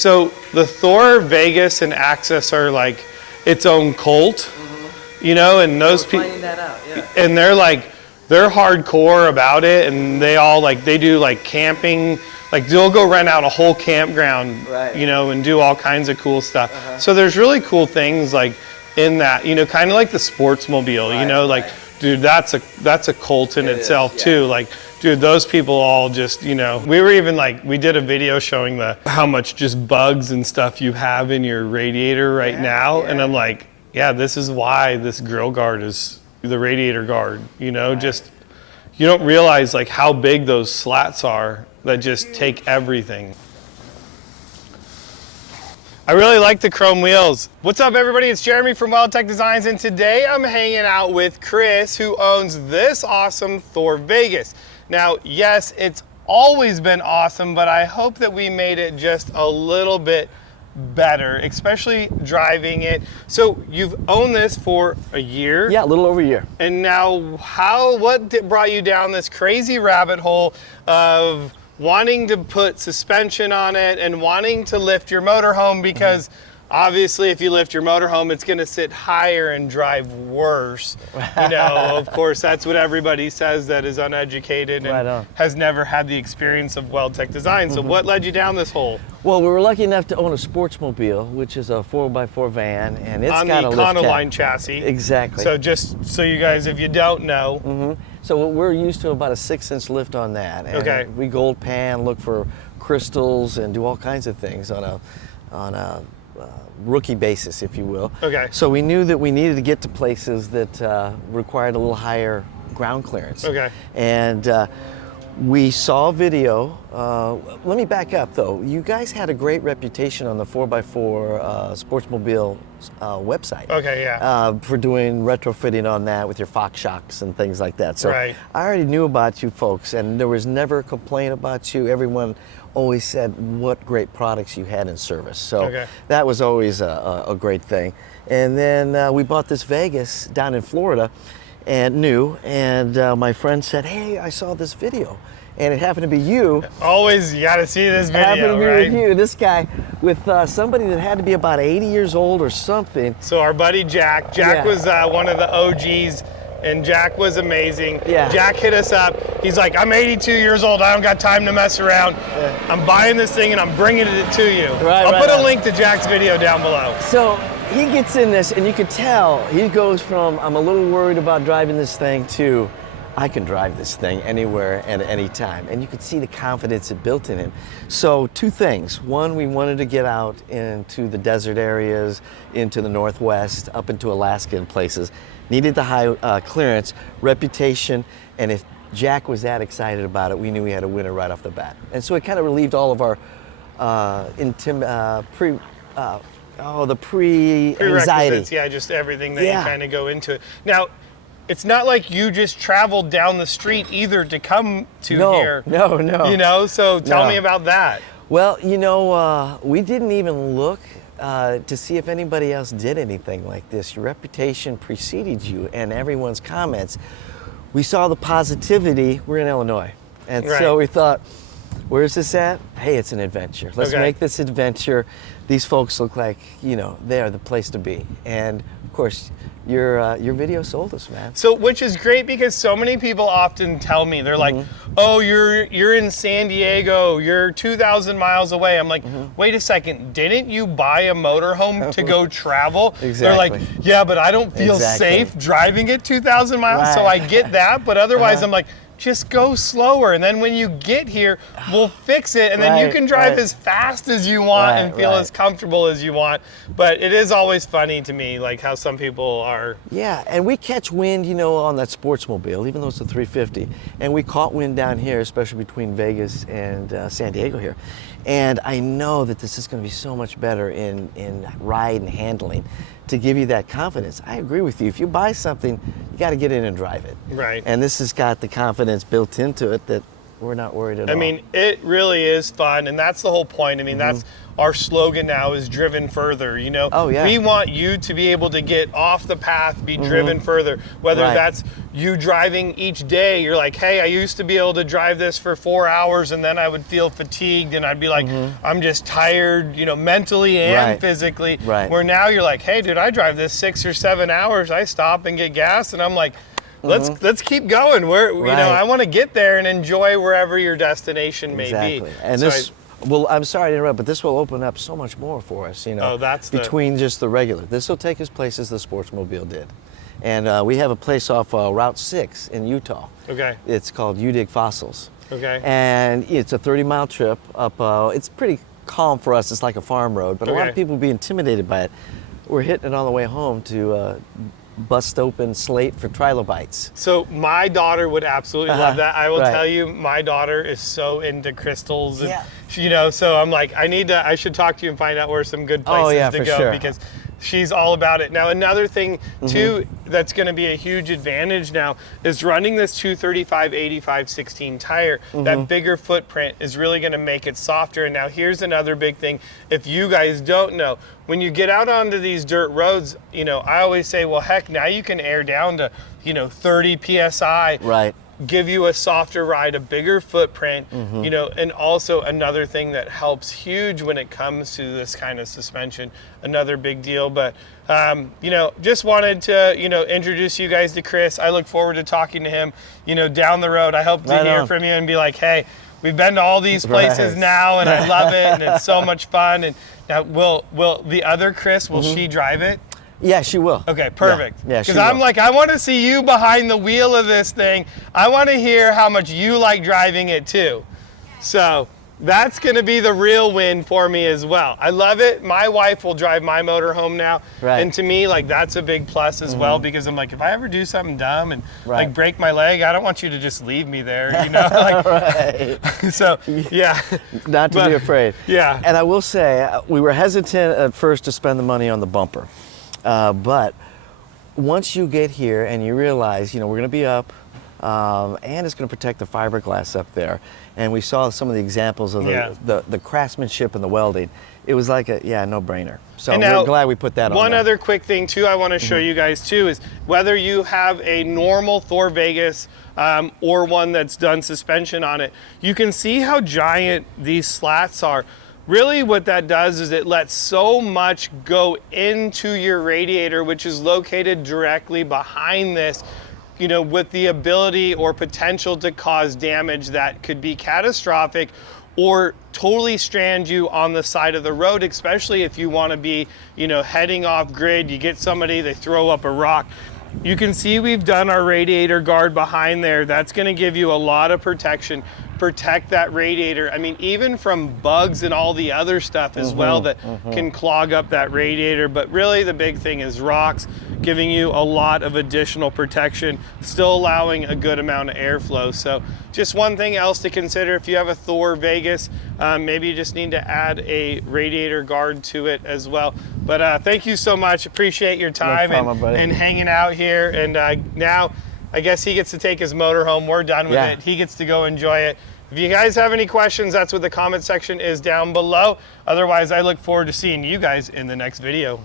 So the Thor Vegas and Access are like its own cult, you know, and those people, and they're hardcore about it, and they all they do like camping, like they'll go rent out a whole campground, you know, and do all kinds of cool stuff. So there's really cool things like in that, you know, kind of like the Sportsmobile, you know, like dude, that's a cult in itself too, like. Dude, those people all just, you know, we were even we did a video showing how much just bugs and stuff you have in your radiator right now. And I'm like, yeah, this is why this grill guard is the radiator guard, you know, just, you don't realize how big those slats are that just take everything. I really like the chrome wheels. What's up, everybody? It's Jeremy from Weldtec Designs, and today I'm hanging out with Chris, who owns this awesome Thor Vegas. Now, yes, it's always been awesome, but I hope that we made it just a little bit better, especially driving it. So you've owned this for a year? Yeah, a little over a year. And now, what brought you down this crazy rabbit hole of wanting to put suspension on it and wanting to lift your motorhome? Because obviously, if you lift your motorhome, it's going to sit higher and drive worse. You know, of course, that's what everybody says that is uneducated and has never had the experience of Weldtec Designs. So what led you down this hole? Well, we were lucky enough to own a Sportsmobile, which is a 4x4 van, and it's got a lift on the Econoline chassis. Exactly. So just so you guys, if you don't know. So we're used to about a 6-inch lift on that. And we gold pan, look for crystals, and do all kinds of things on a rookie basis, if you will. So we knew that we needed to get to places that required a little higher ground clearance. And we saw a video. Let me back up though. You guys had a great reputation on the 4x4 Sportsmobile website. For doing retrofitting on that with your Fox shocks and things like that. So I already knew about you folks, and there was never a complaint about you. Everyone always said what great products you had in service. So that was always a great thing. And then we bought this Vegas down in Florida and my friend said, hey, I saw this video. And it happened to be you. Always, you gotta see this video, happened to be with you, this guy, with somebody that had to be about 80 years old or something. So our buddy Jack was one of the OGs, and Jack was amazing. Jack hit us up. He's like, I'm 82 years old. I don't got time to mess around. I'm buying this thing and I'm bringing it to you. I'll put a link to Jack's video down below. So he gets in this, and you could tell he goes from, I'm a little worried about driving this thing, to I can drive this thing anywhere and at any time. And you could see the confidence it built in him. So two things. One, we wanted to get out into the desert areas, into the Northwest, up into Alaska and places. Needed the high clearance, reputation, and if Jack was that excited about it, we knew we had a winner right off the bat. And so it kind of relieved all of our pre-anxiety. Yeah, just everything that you kind of go into it. Now, it's not like you just traveled down the street either to come to here. No. You know, so tell me about that. Well, you know, we didn't even look to see if anybody else did anything like this. Your reputation preceded you and everyone's comments. We saw the positivity. We're in Illinois. And so we thought, where's this at? Hey, it's an adventure. Let's make this adventure. These folks look like, you know, they are the place to be. And of course, your video sold us, man. So, which is great, because so many people often tell me, they're like, oh, you're in San Diego, you're 2,000 miles away. I'm like, wait a second, didn't you buy a motorhome to go travel? They're like, yeah, but I don't feel safe driving it 2,000 miles. So I get that, but otherwise I'm like, just go slower, and then when you get here, we'll fix it, and then you can drive as fast as you want and feel as comfortable as you want. But it is always funny to me, like how some people are. Yeah, and we catch wind, you know, on that Sportsmobile, even though it's a 350, and we caught wind down here, especially between Vegas and San Diego here. And I know that this is going to be so much better in ride and handling to give you that confidence. I agree with you. If you buy something, you got to get in and drive it. And this has got the confidence built into it that we're not worried at all. I mean, it really is fun, and that's the whole point. I mean, that's our slogan now is driven further, you know? Oh, yeah. We want you to be able to get off the path, be driven further, whether Right. that's you driving each day. You're like, hey, I used to be able to drive this for 4 hours and then I would feel fatigued and I'd be like, I'm just tired, you know, mentally and Right. physically. Right. Where now you're like, hey, dude, I drive this 6 or 7 hours. I stop and get gas and I'm like, let's keep going. You know, I want to get there and enjoy wherever your destination may be. And So this, well, I'm sorry to interrupt, but this will open up so much more for us, you know, between just the regular. This will take us places the Sportsmobile did. And we have a place off Route 6 in Utah. Okay. It's called You Dig Fossils. Okay. And it's a 30-mile trip up, it's pretty calm for us. It's like a farm road, but a lot of people will be intimidated by it. We're hitting it on the way home to bust open slate for trilobites. So my daughter would absolutely love that. I will Right. tell you, my daughter is so into crystals, and Yeah. you know. So I'm like, I should talk to you and find out where some good places to for go sure. because she's all about it. Now another thing too that's going to be a huge advantage now is running this 235/85/16 tire. That bigger footprint is really going to make it softer. And now here's another big thing. If you guys don't know, when you get out onto these dirt roads, you know, I always say, well, heck, now you can air down to, you know, 30 PSI. Right. Give you a softer ride, a bigger footprint, you know, and also another thing that helps huge when it comes to this kind of suspension, another big deal. But, you know, just wanted to, you know, introduce you guys to Chris. I look forward to talking to him, you know, down the road. I hope to hear from you and be like, hey, we've been to all these places now and I love it and it's so much fun. And now will the other Chris, will she drive it? Yeah, she will. Okay, perfect. Yeah, she because I'm will. like, I want to see you behind the wheel of this thing. I want to hear how much you like driving it too. So that's going to be the real win for me as well. I love it. My wife will drive my motorhome now. Right. And to me, like, that's a big plus as well, because I'm like, if I ever do something dumb and Right. like break my leg, I don't want you to just leave me there, you know? Like, Right. so yeah. Not to be afraid. Yeah. And I will say, we were hesitant at first to spend the money on the bumper. But once you get here and you realize, you know, we're going to be up, and it's going to protect the fiberglass up there. And we saw some of the examples of the craftsmanship and the welding. It was like a no-brainer. So we're glad we put that on. One there. other quick thing too I want to show you guys too is whether you have a normal Thor Vegas or one that's done suspension on it, you can see how giant these slats are. Really what that does is it lets so much go into your radiator, which is located directly behind this, you know, with the ability or potential to cause damage that could be catastrophic or totally strand you on the side of the road, especially if you want to be, you know, heading off grid, you get somebody, they throw up a rock. You can see we've done our radiator guard behind there. That's going to give you a lot of protection, protect that radiator. I mean, even from bugs and all the other stuff as well that can clog up that radiator. But really the big thing is rocks, giving you a lot of additional protection, still allowing a good amount of airflow. So just one thing else to consider if you have a Thor Vegas, maybe you just need to add a radiator guard to it as well. But thank you so much. Appreciate your time and hanging out here. And now I guess he gets to take his motorhome. We're done with it. He gets to go enjoy it. If you guys have any questions, that's what the comment section is down below. Otherwise, I look forward to seeing you guys in the next video.